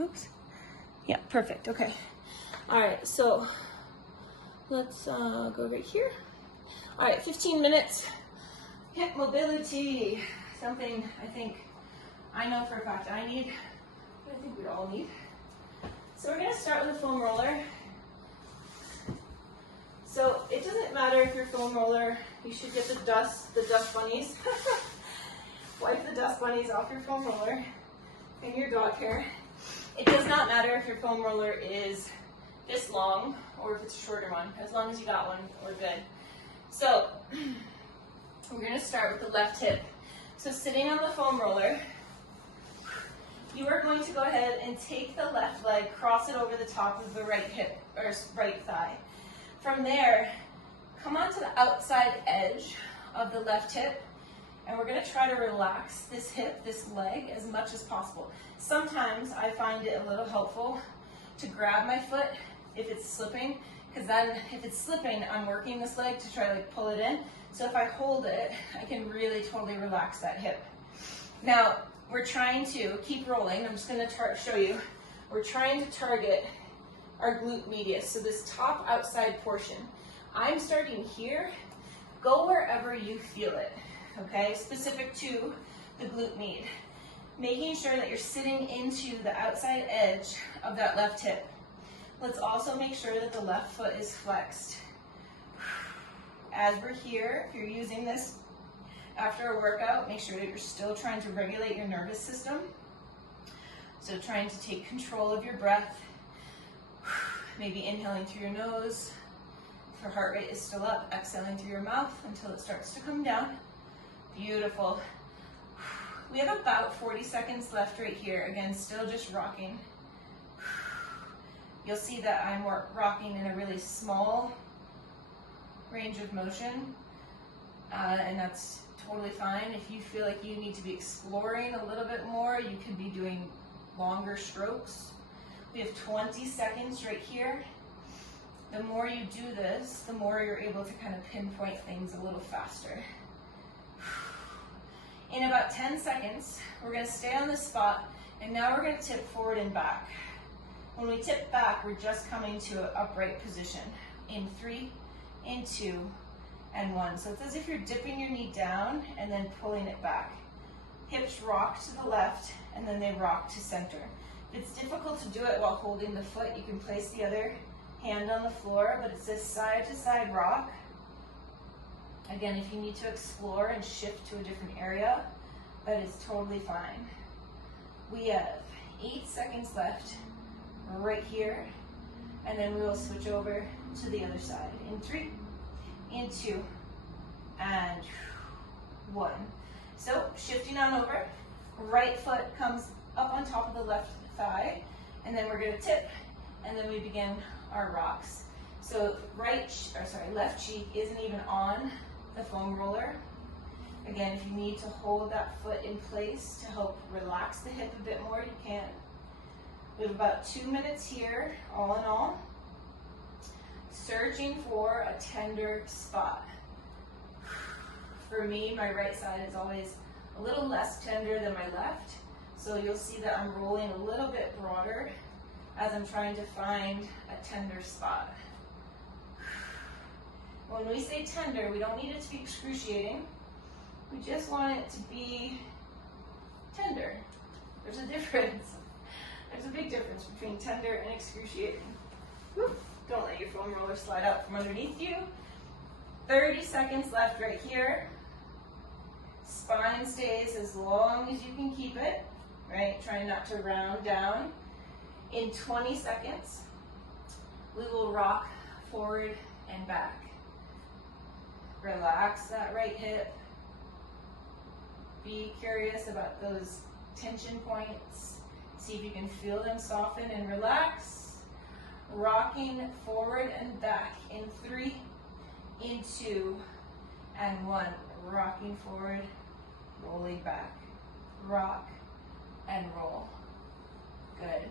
Oops. Yeah, perfect. Okay. All right, so let's go right here. All right, 15 minutes. Hip mobility, something I know for a fact I need, but I think we all need. So we're gonna start with a foam roller. So it doesn't matter if you're foam roller, you should get the dust bunnies. Wipe the dust bunnies off your foam roller and your dog hair. It does not matter if your foam roller is this long or if it's a shorter one. As long as you got one, we're good. So we're going to start with the left hip. So sitting on the foam roller, you are going to go ahead and take the left leg, cross it over the top of the right hip or right thigh. From there, come onto the outside edge of the left hip, and we're going to try to relax this hip, this leg, as much as possible. Sometimes I find it a little helpful to grab my foot if it's slipping, because then if it's slipping, I'm working this leg to try to pull it in. So if I hold it, I can really totally relax that hip. Now, we're trying to keep rolling. I'm just going to show you. We're trying to target our glute medius, so this top outside portion. I'm starting here. Go wherever you feel it. Okay, specific to the glute med. Making sure that you're sitting into the outside edge of that left hip. Let's also make sure that the left foot is flexed. As we're here, if you're using this after a workout, make sure that you're still trying to regulate your nervous system. So trying to take control of your breath. Maybe inhaling through your nose. If your heart rate is still up, exhaling through your mouth until it starts to come down. Beautiful. We have about 40 seconds left right here. Again, still just rocking. You'll see that I'm rocking in a really small range of motion, and that's totally fine. If you feel like you need to be exploring a little bit more, you can be doing longer strokes. We have 20 seconds right here. The more you do this, the more you're able to kind of pinpoint things a little faster. In about 10 seconds, we're going to stay on this spot, and now we're going to tip forward and back. When we tip back, we're just coming to an upright position. In 3, in 2, and 1. So it's as if you're dipping your knee down and then pulling it back. Hips rock to the left, and then they rock to center. If it's difficult to do it while holding the foot, you can place the other hand on the floor, but it's this side-to-side rock. Again, if you need to explore and shift to a different area, that is totally fine. We have 8 seconds left right here, and then we will switch over to the other side. In 3, in 2, and 1. So shifting on over, right foot comes up on top of the left thigh, and then we're going to tip, and then we begin our rocks. So left cheek isn't even on the foam roller. Again, if you need to hold that foot in place to help relax the hip a bit more, you can. We have about 2 minutes here, all in all. Searching for a tender spot. For me, my right side is always a little less tender than my left, so you'll see that I'm rolling a little bit broader as I'm trying to find a tender spot. When we say tender, we don't need it to be excruciating. We just want it to be tender. There's a difference. There's a big difference between tender and excruciating. Whew. Don't let your foam roller slide out from underneath you. 30 seconds left right here. Spine stays as long as you can keep it, right? Trying not to round down. In 20 seconds, we will rock forward and back. Relax that right hip. Be curious about those tension points. See if you can feel them soften and relax. Rocking forward and back in 3, in 2, and 1. Rocking forward, rolling back. Rock and roll. Good.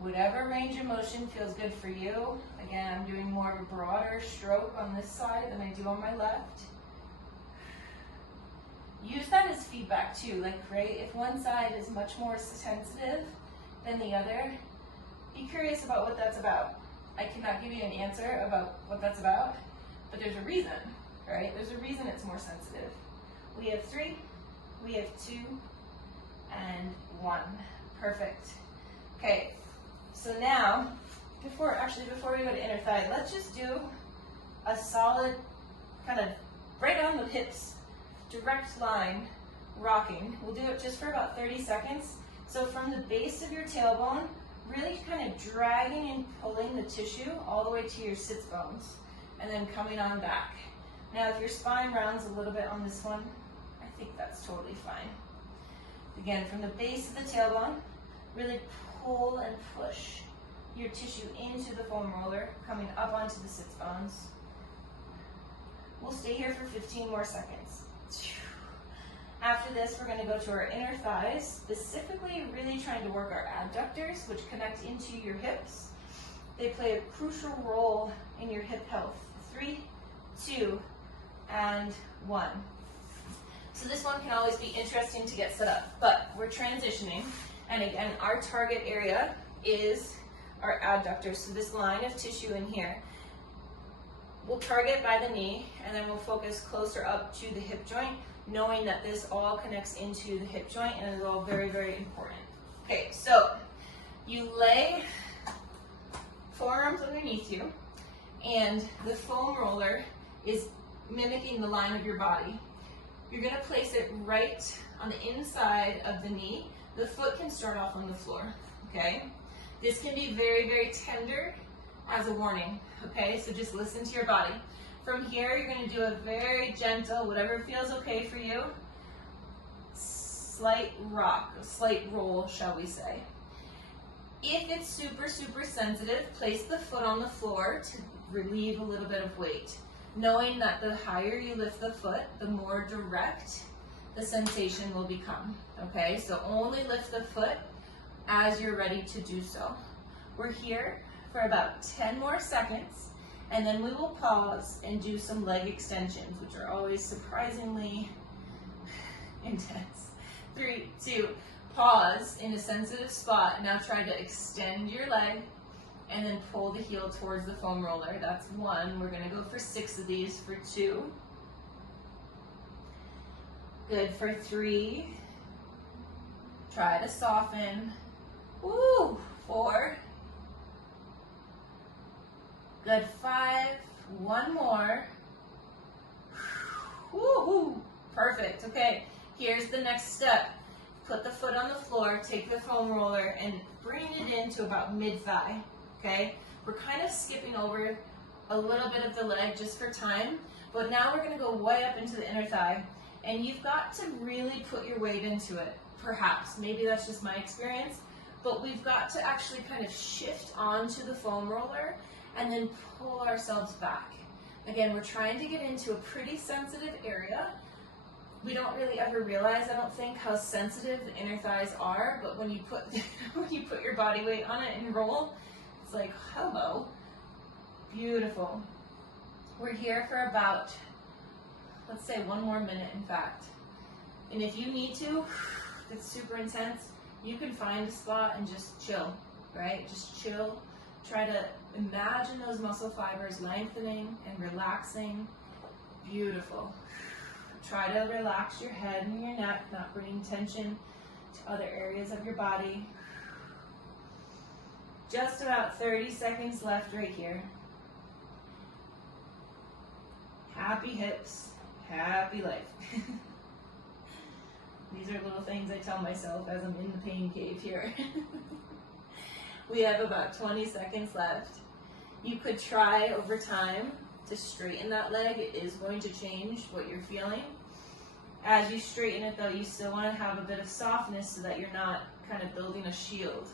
Whatever range of motion feels good for you. Again, I'm doing more of a broader stroke on this side than I do on my left. Use that as feedback too, like, right, if one side is much more sensitive, than the other, be curious about what that's about. I cannot give you an answer about what that's about, but there's a reason, right? There's a reason it's more sensitive. We have 3, we have 2, and 1. Perfect. Okay, so now, before we go to inner thigh, let's just do a solid kind of right on the hips, direct line, rocking. We'll do it just for about 30 seconds. So from the base of your tailbone, really kind of dragging and pulling the tissue all the way to your sits bones, and then coming on back. Now if your spine rounds a little bit on this one, I think that's totally fine. Again, from the base of the tailbone, really pull and push your tissue into the foam roller, coming up onto the sits bones. We'll stay here for 15 more seconds. After this, we're going to go to our inner thighs, specifically really trying to work our adductors, which connect into your hips. They play a crucial role in your hip health. 3, 2, and 1. So this one can always be interesting to get set up, but we're transitioning. And again, our target area is our adductors, so this line of tissue in here. We'll target by the knee, and then we'll focus closer up to the hip joint, knowing that this all connects into the hip joint and is all very, very important. Okay, so you lay forearms underneath you, and the foam roller is mimicking the line of your body. You're going to place it right on the inside of the knee. The foot can start off on the floor, okay? This can be very, very tender as a warning, okay? So just listen to your body. From here, you're going to do a very gentle, whatever feels okay for you, slight rock, a slight roll, shall we say. If it's super, super sensitive, place the foot on the floor to relieve a little bit of weight, knowing that the higher you lift the foot, the more direct the sensation will become, okay? So only lift the foot as you're ready to do so. We're here for about 10 more seconds, and then we will pause and do some leg extensions, which are always surprisingly intense. 3, 2, pause in a sensitive spot. Now try to extend your leg and then pull the heel towards the foam roller. That's 1. We're gonna go for 6 of these for 2. Good for 3. Try to soften. Woo, 4. Good, 5. 1 more. Woo-hoo. Perfect. Okay, here's the next step. Put the foot on the floor, take the foam roller, and bring it into about mid-thigh. Okay? We're kind of skipping over a little bit of the leg just for time, but now we're going to go way up into the inner thigh, and you've got to really put your weight into it. Perhaps. Maybe that's just my experience, but we've got to actually kind of shift onto the foam roller and then pull ourselves back. Again, we're trying to get into a pretty sensitive area. We don't really ever realize, I don't think, how sensitive the inner thighs are, but when you put when you put your body weight on it and roll, it's like, hello. Beautiful. We're here for about, let's say 1 more minute, in fact. And if you need to, if it's super intense, you can find a spot and just chill, right? Just chill. Try to imagine those muscle fibers lengthening and relaxing. Beautiful. Try to relax your head and your neck, not bringing tension to other areas of your body. Just about 30 seconds left right here. Happy hips, happy life. These are little things I tell myself as I'm in the pain cave here. We have about 20 seconds left. You could try over time to straighten that leg. It is going to change what you're feeling. As you straighten it though, you still want to have a bit of softness so that you're not kind of building a shield.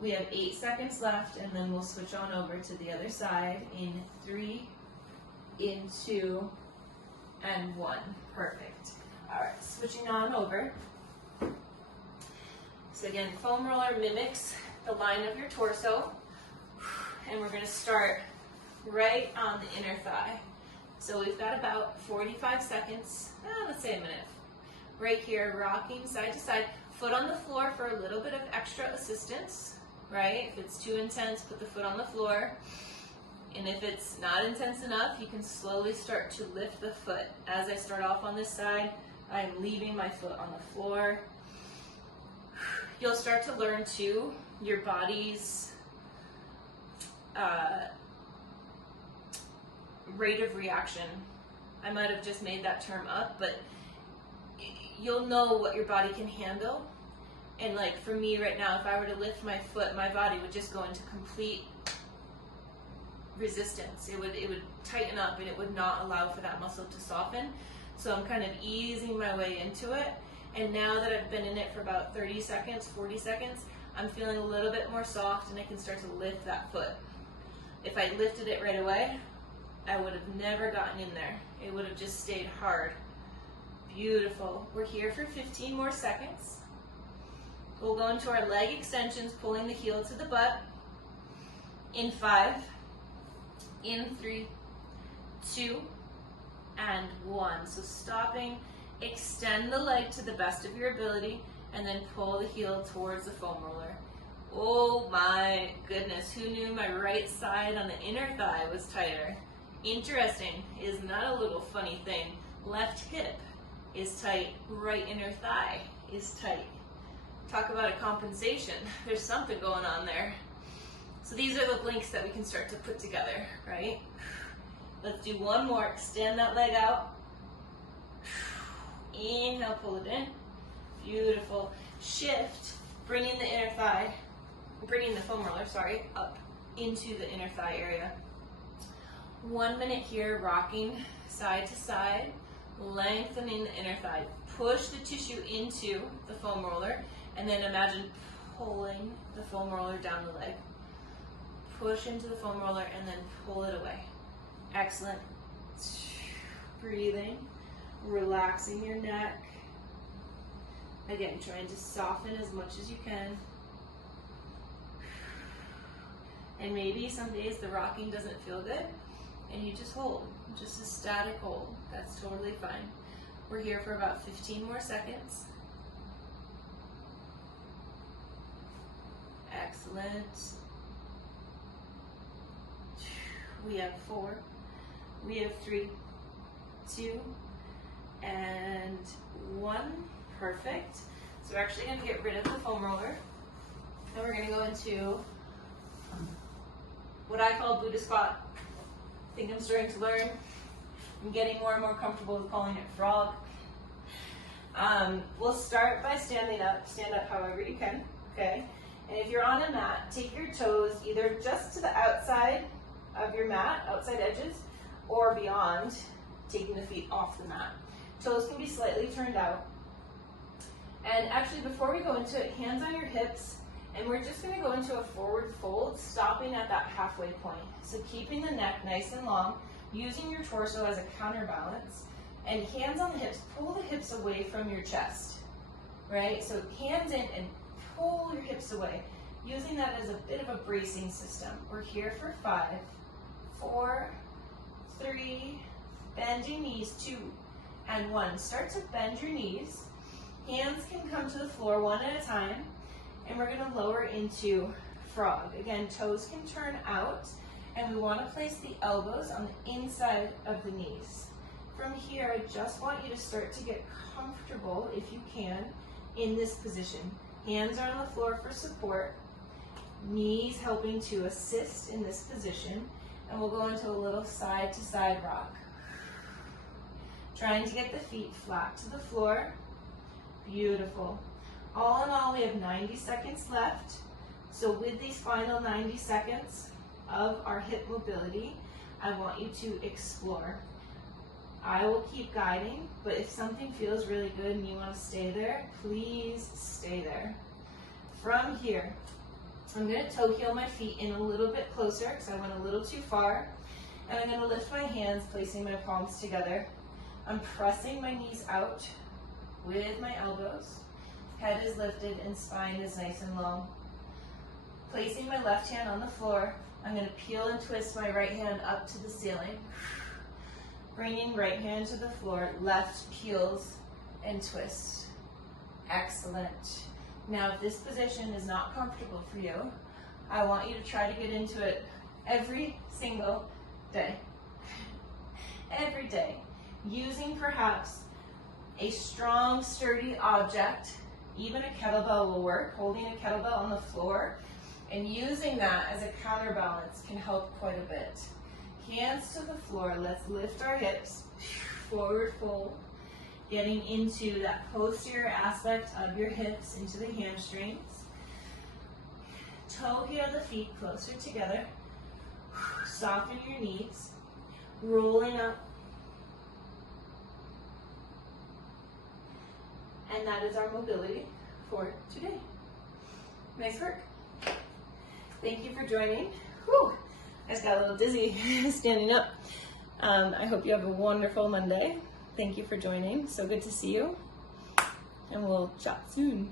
We have 8 seconds left, and then we'll switch on over to the other side in 3, in 2, and 1. Perfect. All right, switching on over. So again, foam roller mimics the line of your torso, and we're going to start right on the inner thigh. So we've got about 45 seconds, let's say a minute, right here, rocking side to side. Foot on the floor for a little bit of extra assistance, right? If it's too intense, put the foot on the floor. And if it's not intense enough, you can slowly start to lift the foot. As I start off on this side, I'm leaving my foot on the floor. You'll start to learn too, your body's rate of reaction. I might have just made that term up, but you'll know what your body can handle. And like for me right now, if I were to lift my foot, my body would just go into complete resistance. It would tighten up and it would not allow for that muscle to soften. So I'm kind of easing my way into it. And now that I've been in it for about 30 seconds, 40 seconds, I'm feeling a little bit more soft and I can start to lift that foot. If I lifted it right away, I would have never gotten in there. It would have just stayed hard. Beautiful. We're here for 15 more seconds. We'll go into our leg extensions, pulling the heel to the butt. In 5, in 3, 2, and 1. So stopping, extend the leg to the best of your ability, and then pull the heel towards the foam roller. Oh my goodness, who knew my right side on the inner thigh was tighter? Interesting, isn't that a little funny thing? Left hip is tight, right inner thigh is tight. Talk about a compensation. There's something going on there. So these are the links that we can start to put together, right? Let's do one more. Extend that leg out. Inhale, pull it in. Beautiful. Shift, bringing the inner thigh, bringing the foam roller, up into the inner thigh area. 1 minute here, rocking side to side, lengthening the inner thigh. Push the tissue into the foam roller, and then imagine pulling the foam roller down the leg. Push into the foam roller and then pull it away. Excellent. Breathing, relaxing your neck. Again, trying to soften as much as you can. And maybe some days the rocking doesn't feel good and you just hold, just a static hold. That's totally fine. We're here for about 15 more seconds. Excellent. We have 4, we have 3, 2, and 1. Perfect. So we're actually going to get rid of the foam roller, and we're going to go into what I call Buddha squat. I think I'm starting to learn. I'm getting more and more comfortable with calling it frog. We'll start by standing up. Stand up however you can, okay? And if you're on a mat, take your toes either just to the outside of your mat, outside edges, or beyond, taking the feet off the mat. Toes can be slightly turned out. And actually, before we go into it, hands on your hips, and we're just going to go into a forward fold, stopping at that halfway point. So keeping the neck nice and long, using your torso as a counterbalance, and hands on the hips, pull the hips away from your chest, right? So hands in and pull your hips away, using that as a bit of a bracing system. We're here for 5, 4, 3, bend your knees, 2, and 1. Start to bend your knees. Hands can come to the floor one at a time, and we're going to lower into frog. Again, toes can turn out, and we want to place the elbows on the inside of the knees. From here, I just want you to start to get comfortable, if you can, in this position. Hands are on the floor for support, knees helping to assist in this position, and we'll go into a little side-to-side rock. Trying to get the feet flat to the floor. Beautiful. All in all, we have 90 seconds left. So with these final 90 seconds of our hip mobility, I want you to explore. I will keep guiding, but if something feels really good and you want to stay there, please stay there. From here, I'm going to toe heel my feet in a little bit closer because I went a little too far. And I'm going to lift my hands, placing my palms together. I'm pressing my knees out with my elbows. Head is lifted and spine is nice and long. Placing my left hand on the floor, I'm going to peel and twist my right hand up to the ceiling. Bringing right hand to the floor, left peels and twist. Excellent. Now, if this position is not comfortable for you, I want you to try to get into it every single day. Every day. Using perhaps a strong, sturdy object, even a kettlebell will work, holding a kettlebell on the floor, and using that as a counterbalance can help quite a bit. Hands to the floor, let's lift our hips, forward fold, getting into that posterior aspect of your hips, into the hamstrings. Toe heel the feet closer together, soften your knees, rolling up. And that is our mobility for today. Nice work. Thank you for joining. Whew, I just got a little dizzy standing up. I hope you have a wonderful Monday. Thank you for joining. So good to see you. And we'll chat soon.